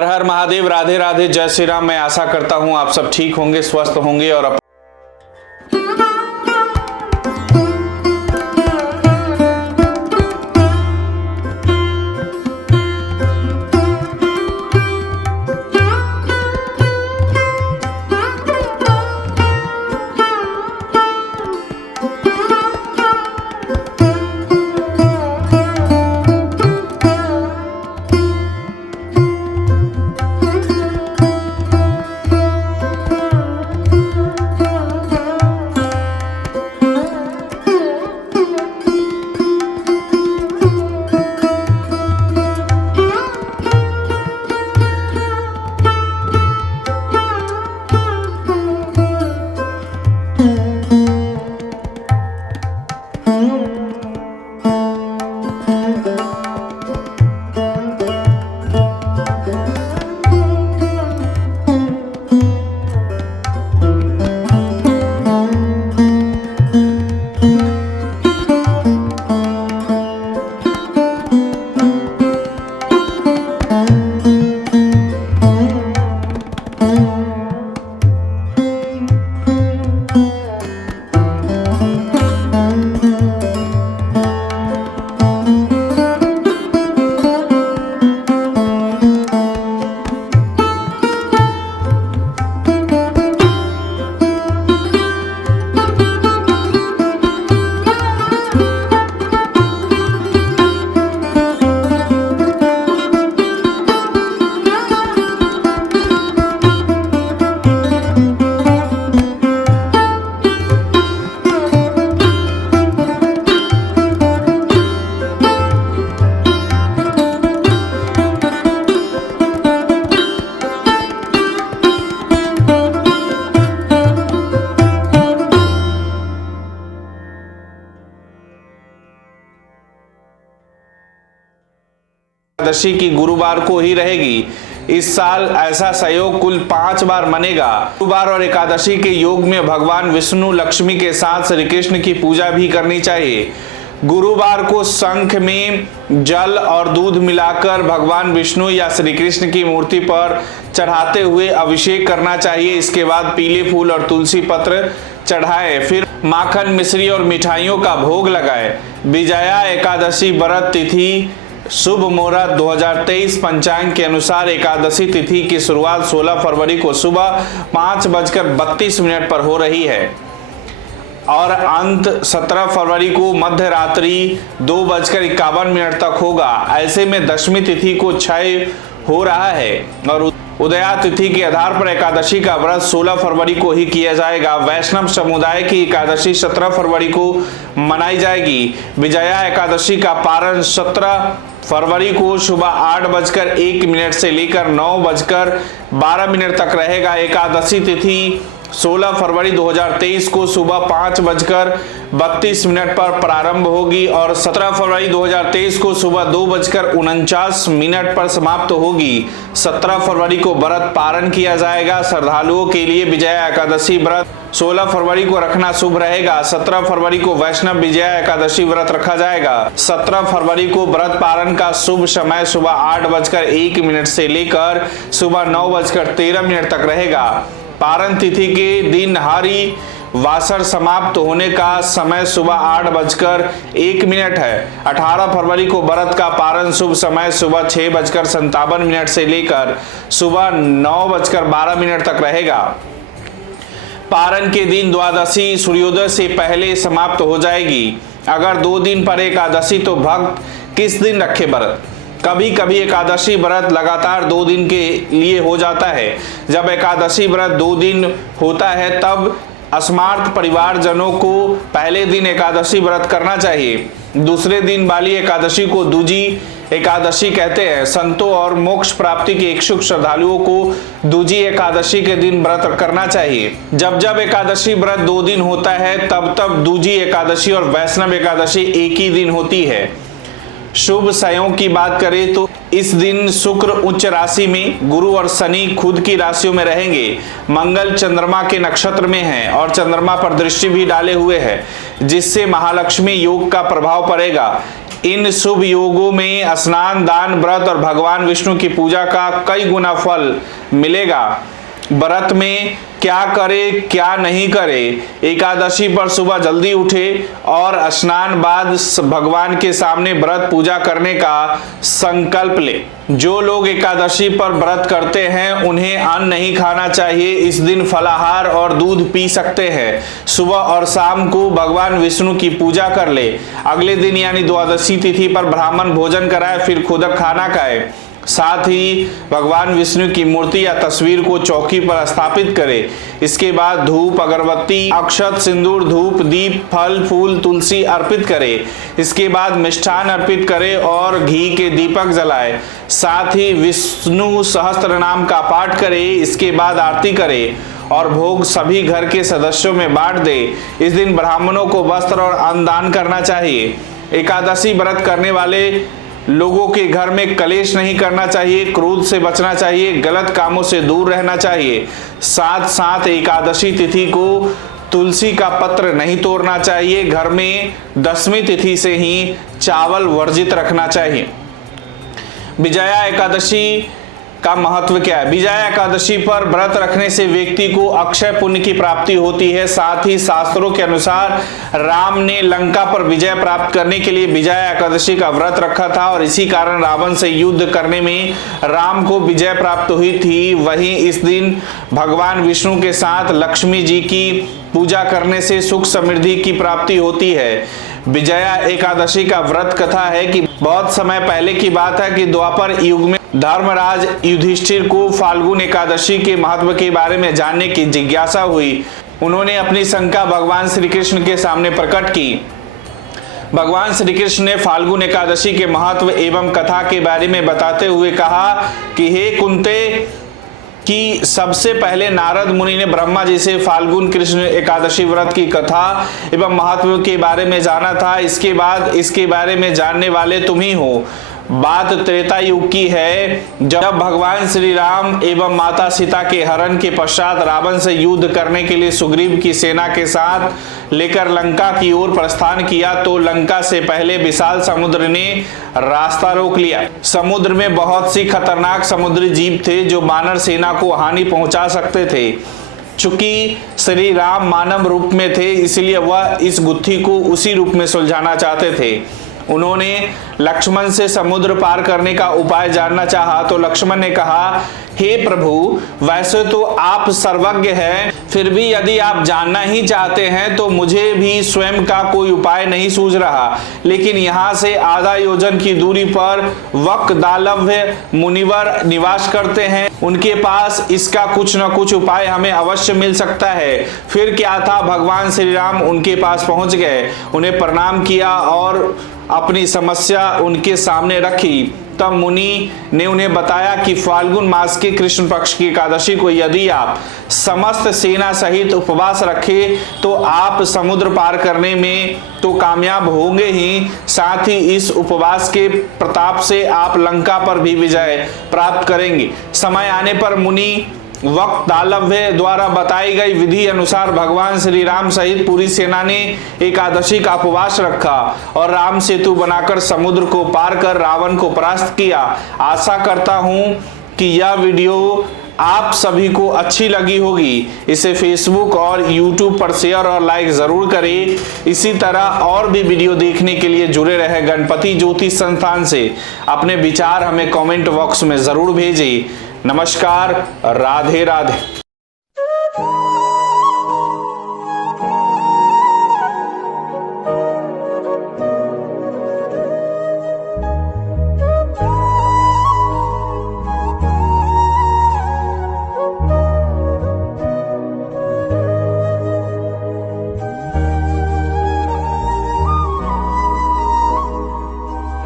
हर हर महादेव, राधे राधे, जय श्री राम। मैं आशा करता हूँ आप सब ठीक होंगे, स्वस्थ होंगे और एकादशी की गुरुवार को ही रहेगी। इस साल ऐसा संयोग कुल 5 बार बनेगा। गुरुवार और एकादशी के योग में भगवान विष्णु लक्ष्मी के साथ श्री कृष्ण की पूजा भी करनी चाहिए। गुरुवार को शंख में जल और दूध मिलाकर भगवान विष्णु या श्री कृष्ण की मूर्ति पर चढ़ाते हुए अभिषेक करना चाहिए। इसके बाद पीले फूल और तुलसी पत्र चढ़ाए, फिर माखन, मिश्री और मिठाइयों का भोग लगाए। विजया एकादशी व्रत तिथि शुभ मुहूर्त 2023 पंचांग के अनुसार एकादशी तिथि की शुरुआत 16 फरवरी को सुबह 5:32 पर हो रही है और अंत 17 फरवरी को मध्य रात्रि 2:51 तक होगा। ऐसे में दशमी तिथि को क्षय हो रहा है और उदया तिथि के आधार पर एकादशी का व्रत 16 फरवरी को ही किया जाएगा। वैष्णव समुदाय की एकादशी 17 फरवरी को मनाई जाएगी। विजया एकादशी का पारण 17 फरवरी को सुबह 8:01 से लेकर 9:12 तक रहेगा। एकादशी तिथि 16 फरवरी 2023 को सुबह 5:32 पर प्रारंभ होगी और 17 फरवरी 2023 को सुबह 2:49 पर समाप्त होगी। 17 फरवरी को व्रत पारण किया जाएगा। श्रद्धालुओं के लिए विजया एकादशी व्रत 16 फरवरी को रखना शुभ रहेगा। 17 फरवरी को वैष्णव विजया एकादशी व्रत रखा जाएगा। 17 फरवरी को व्रत पारण का शुभ समय सुबह 8:01 से लेकर सुबह 9:13 तक रहेगा। पारण तिथि के दिन हरि वासर समाप्त होने का समय सुबह 8:01 है। 18 फरवरी को व्रत का पारण शुभ समय सुबह 6:57 से लेकर सुबह 9:12 तक रहेगा। पारण के दिन द्वादशी सूर्योदय से पहले समाप्त हो जाएगी। अगर 2 दिन पर एकादशी तो भक्त किस दिन रखे व्रत? कभी कभी एकादशी व्रत लगातार 2 दिन के लिए हो जाता है। जब एकादशी व्रत 2 दिन होता है तब अस्मार्थ परिवारजनों को पहले दिन एकादशी व्रत करना चाहिए। दूसरे दिन वाली एकादशी को दूजी एकादशी कहते हैं। संतों और मोक्ष प्राप्ति के इच्छुक श्रद्धालुओं को दूजी एकादशी के दिन व्रत करना चाहिए। जब जब एकादशी व्रत 2 दिन होता है तब तब दूजी एकादशी और वैष्णव एकादशी एक ही दिन होती है। शुभ संयोग की बात करें तो इस दिन शुक्र उच्च राशि में, गुरु और शनि खुद की राशियों में रहेंगे। मंगल चंद्रमा के नक्षत्र में है और चंद्रमा पर दृष्टि भी डाले हुए है, जिससे महालक्ष्मी योग का प्रभाव पड़ेगा। इन शुभ योगों में स्नान, दान, व्रत और भगवान विष्णु की पूजा का कई गुना फल मिलेगा। व्रत में क्या करे क्या नहीं करे। एकादशी पर सुबह जल्दी उठे और स्नान बाद भगवान के सामने व्रत पूजा करने का संकल्प ले। जो लोग एकादशी पर व्रत करते हैं उन्हें अन्न नहीं खाना चाहिए। इस दिन फलाहार और दूध पी सकते हैं। सुबह और शाम को भगवान विष्णु की पूजा कर ले। अगले दिन यानी द्वादशी तिथि पर ब्राह्मण भोजन कराए, फिर खुद खाना खाए। साथ ही भगवान विष्णु की मूर्ति या तस्वीर को चौकी पर स्थापित करे। इसके बाद धूप, अगरबत्ती, अक्षत, सिंदूर, धूप, दीप, फल, फूल, तुलसी अर्पित करे। इसके बाद मिष्ठान अर्पित करे और घी के दीपक जलाए। साथ ही विष्णु सहस्त्र नाम का पाठ करे। इसके बाद आरती करे और भोग सभी घर के सदस्यों में बांट दे। इस दिन ब्राह्मणों को वस्त्र और अन्न दान करना चाहिए। एकादशी व्रत करने वाले लोगों के घर में कलेश नहीं करना चाहिए, क्रोध से बचना चाहिए, गलत कामों से दूर रहना चाहिए। साथ साथ एकादशी तिथि को तुलसी का पत्र नहीं तोड़ना चाहिए। घर में 10वीं तिथि से ही चावल वर्जित रखना चाहिए। विजया एकादशी का महत्व क्या है? विजया एकादशी पर व्रत रखने से व्यक्ति को अक्षय पुण्य की प्राप्ति होती है। साथ ही शास्त्रों के अनुसार राम ने लंका पर विजय प्राप्त करने के लिए विजया एकादशी का व्रत रखा था और इसी कारण रावण से युद्ध करने में राम को विजय प्राप्त हुई थी। वहीं इस दिन भगवान विष्णु के साथ लक्ष्मी जी की पूजा करने से सुख समृद्धि की प्राप्ति होती है। विजया एकादशी का व्रत कथा है कि बहुत समय पहले की बात है कि द्वापर युग में धर्मराज युधिष्ठिर को फाल्गुन एकादशी के महत्व के बारे में जानने की जिज्ञासा हुई। उन्होंने अपनी शंका भगवान श्री कृष्ण के सामने प्रकट की। भगवान श्री कृष्ण ने फाल्गुन एकादशी के महत्व एवं कथा के बारे में बताते हुए कहा कि हे कुंते, कि सबसे पहले नारद मुनि ने ब्रह्मा जी से फाल्गुन कृष्ण एकादशी व्रत की कथा एवं महत्व के बारे में जाना था। इसके बाद इसके बारे में जानने वाले तुम ही हो। बात त्रेता युग की है, जब भगवान श्री राम एवं माता सीता के हरण के पश्चात रावण से युद्ध करने के लिए सुग्रीव की सेना के साथ लेकर लंका की ओर प्रस्थान किया तो लंका से पहले विशाल समुद्र ने रास्ता रोक लिया। समुद्र में बहुत सी खतरनाक समुद्री जीव थे जो वानर सेना को हानि पहुंचा सकते थे। चूंकि श्री राम मानव रूप में थे, इसलिए वह इस गुत्थी को उसी रूप में सुलझाना चाहते थे। उन्होंने लक्ष्मण से समुद्र पार करने का उपाय जानना चाहा तो लक्ष्मण ने कहा, हे प्रभु, वैसे तो आप सर्वज्ञ हैं, फिर भी यदि आप जानना ही चाहते हैं तो मुझे भी स्वयं का कोई उपाय नहीं सूझ रहा। लेकिन यहाँ से आधा योजन की दूरी पर वक्दालव्य मुनिवर निवास करते हैं, उनके पास इसका कुछ न कुछ उपाय हमें अवश्य मिल सकता है। फिर क्या था, भगवान श्री राम उनके पास पहुंच गए, उन्हें प्रणाम किया और अपनी समस्या उनके सामने रखी। तब मुनि ने उन्हें बताया कि फाल्गुन मास के कृष्ण पक्ष की एकादशी को यदि आप समस्त सेना सहित उपवास रखे तो आप समुद्र पार करने में तो कामयाब होंगे ही, साथ ही इस उपवास के प्रताप से आप लंका पर भी विजय प्राप्त करेंगे। समय आने पर मुनि वक्दालव्य द्वारा बताई गई विधि अनुसार भगवान श्री राम सहित पूरी सेना ने एकादशी का उपवास रखा और राम सेतु बनाकर समुद्र को पार कर रावण को परास्त किया। आशा करता हूं कि यह वीडियो आप सभी को अच्छी लगी होगी। इसे फेसबुक और यूट्यूब पर शेयर और लाइक जरूर करें। इसी तरह और भी वीडियो देखने के लिए जुड़े रहे गणपति ज्योतिष संस्थान से। अपने विचार हमें कमेंट बॉक्स में जरूर भेजें। नमस्कार, राधे राधे।